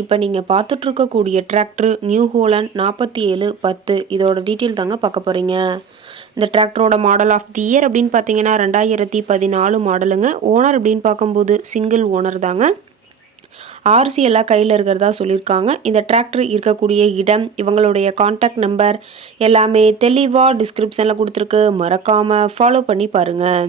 இப்போ நீங்கள் பார்த்துட்ருக்கக்கூடிய tractor new Holland நாற்பத்தி ஏழு பத்து. இதோட டீட்டெயில் தாங்க பார்க்க போகிறீங்க இந்த டிராக்டரோட மாடல் ஆஃப் தி இயர் அப்படின்னு பார்த்தீங்கன்னா ரெண்டாயிரத்தி பதினாலு மாடலுங்க ஓனர் அப்படின்னு பார்க்கும்போது சிங்கிள் ஓனர் தாங்க. ஆர்சி எல்லாம் கையில் இருக்கிறதா சொல்லியிருக்காங்க. இந்த டிராக்டர் இருக்கக்கூடிய இடம் இவங்களுடைய காண்டாக்ட் நம்பர் எல்லாமே தெளிவாக டிஸ்கிரிப்ஷனில் கொடுத்துருக்கு. மறக்காமல் ஃபாலோ பண்ணி பாருங்கள்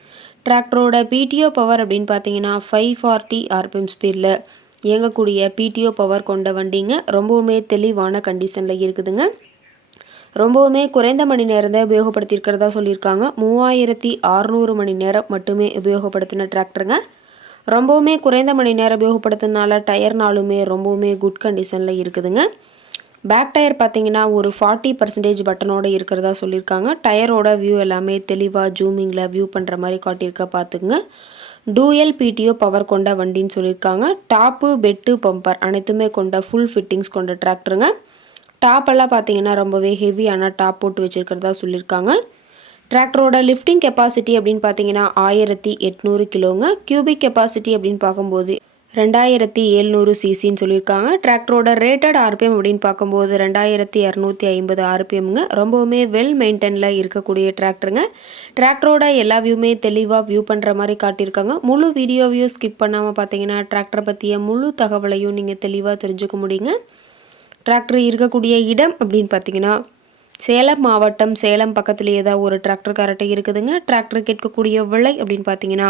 டிராக்டரோட பிடிஓ பவர் அப்படின்னு பார்த்தீங்கன்னா ஃபைவ் ஃபார்ட்டி ஆர்பிஎம் ஸ்பீடில் இயங்கக்கூடிய பிடிஓ பவர் கொண்ட வண்டிங்க. ரொம்பவுமே தெளிவான கண்டிஷனில் இருக்குதுங்க. ரொம்பவுமே குறைந்த மணி நேரம் தான் உபயோகப்படுத்தியிருக்கிறதா சொல்லியிருக்காங்க. மூவாயிரத்தி அறநூறு மணி நேரம் மட்டுமே உபயோகப்படுத்தின டிராக்டருங்க. ரொம்பவுமே குறைந்த மணி நேரம் உபயோகப்படுத்தினால டயர்னாலுமே ரொம்பவுமே குட் கண்டிஷனில் இருக்குதுங்க. பேக் டயர் பார்த்தீங்கன்னா ஒரு ஃபார்ட்டி பர்சன்டேஜ் பட்டனோடு இருக்கிறதா சொல்லியிருக்காங்க. டயரோட வியூ எல்லாமே தெளிவாக ஜூமிங்கில் வியூ பண்ணுற மாதிரி காட்டியிருக்க பார்த்துக்குங்க டூஎல் பிடிஓ பவர் கொண்ட வண்டின்னு சொல்லியிருக்காங்க. டாப்பு பெட்டு பம்பர் அனைத்துமே கொண்ட ஃபுல் ஃபிட்டிங்ஸ் கொண்ட டிராக்டருங்க டாப்பெல்லாம் பார்த்தீங்கன்னா ரொம்பவே ஹெவியான டாப் போட்டு வச்சுருக்கிறதா சொல்லியிருக்காங்க. டிராக்டரோட லிஃப்டிங் கெப்பாசிட்டி அப்படின்னு பார்த்தீங்கன்னா ஆயிரத்தி எட்நூறு கிலோங்க. கியூபிக் கெப்பாசிட்டி அப்படின்னு பார்க்கும்போது ரெண்டாயிரத்தி எழுநூறு சிசின்னு சொல்லியிருக்காங்க. டிராக்டரோட ரேட்டட் ஆர்பிஎம் அப்படின்னு பார்க்கும்போது ரெண்டாயிரத்தி இரநூத்தி ஐம்பது ஆர்பிஎம்ங்க ரொம்பவுமே வெல் மெயின்டெனில் இருக்கக்கூடிய டிராக்டருங்க டிராக்டரோட எல்லா வியூமே தெளிவாக வியூ பண்ணுற மாதிரி காட்டியிருக்காங்க. முழு வீடியோவையும் ஸ்கிப் பண்ணாமல் பார்த்தீங்கன்னா டிராக்டரை பற்றிய முழு தகவலையும் நீங்கள் தெளிவாக தெரிஞ்சுக்க முடியுங்க. டிராக்டர் இருக்கக்கூடிய இடம் அப்படின்னு பார்த்தீங்கன்னா சேலம் மாவட்டம் சேலம் பக்கத்துலேயே தான் ஒரு டிராக்டர் கரெக்டாக இருக்குதுங்க. டிராக்டர் கேட்கக்கூடிய விலை அப்படின்னு பார்த்தீங்கன்னா